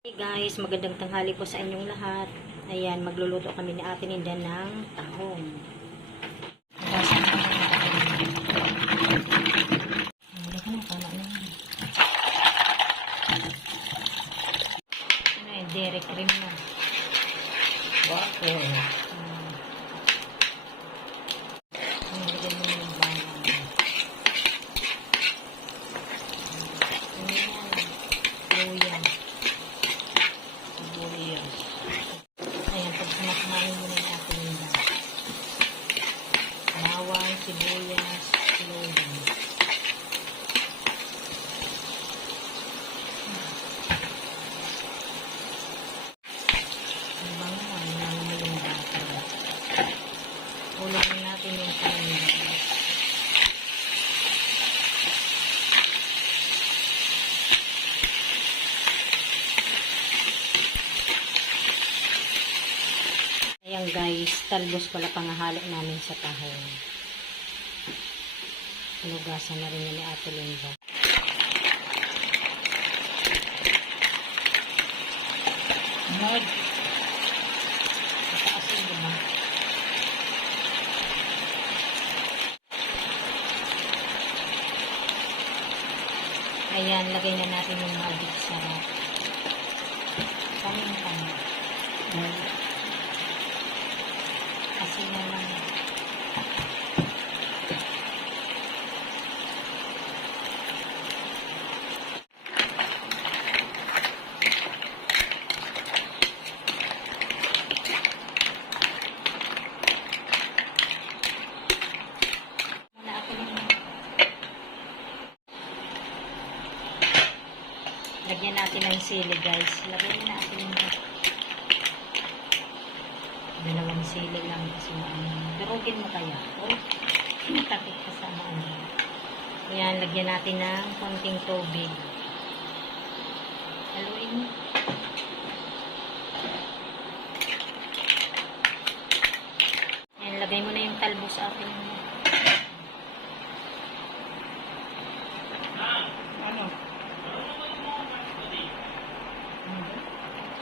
Hey guys, magandang tanghali po sa inyong lahat. Ayan, magluluto kami ni Ate Linda ng tahong. Ano yun, dairy cream na. Bakit? Nilagyan mo yung bawang. Ayan, luya. Ayan, pag sumasamahin mo na yung Ate Linda. Bawang, sibuyas, luya. Ang bango, ano mo yung bata. Ulogin natin yung paninda. Ayan guys, talbos pala pangahalo namin sa tahong. Hinugasan na rin yun ni Ate Linda. Mag. Mataasin, diba? Ayan, lagay na natin yung magic sarap. Pamintan. Kasi na lang. Muna ako yung lagyan natin ng sili guys. Lagyan natin yung dalawang sili lang kasi durugin mo kaya. Oh, takip ka sa ano. Ayan, lagyan natin ng konting tubig. Haluin mo. Ayan, lagay mo na yung talbos sa ating Ano?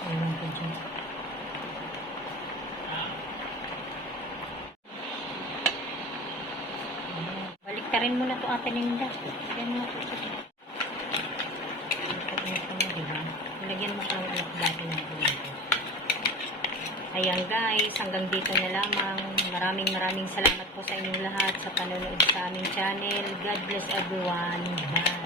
Ayan ko dyan. Baliktarin mo na to Ate Linda. Ayan mo ito. Lagyan mo pang anak dati ng ito. Ayan guys, hanggang dito na lamang. Maraming salamat po sa inyong lahat sa panonood sa aming channel. God bless everyone. Bye!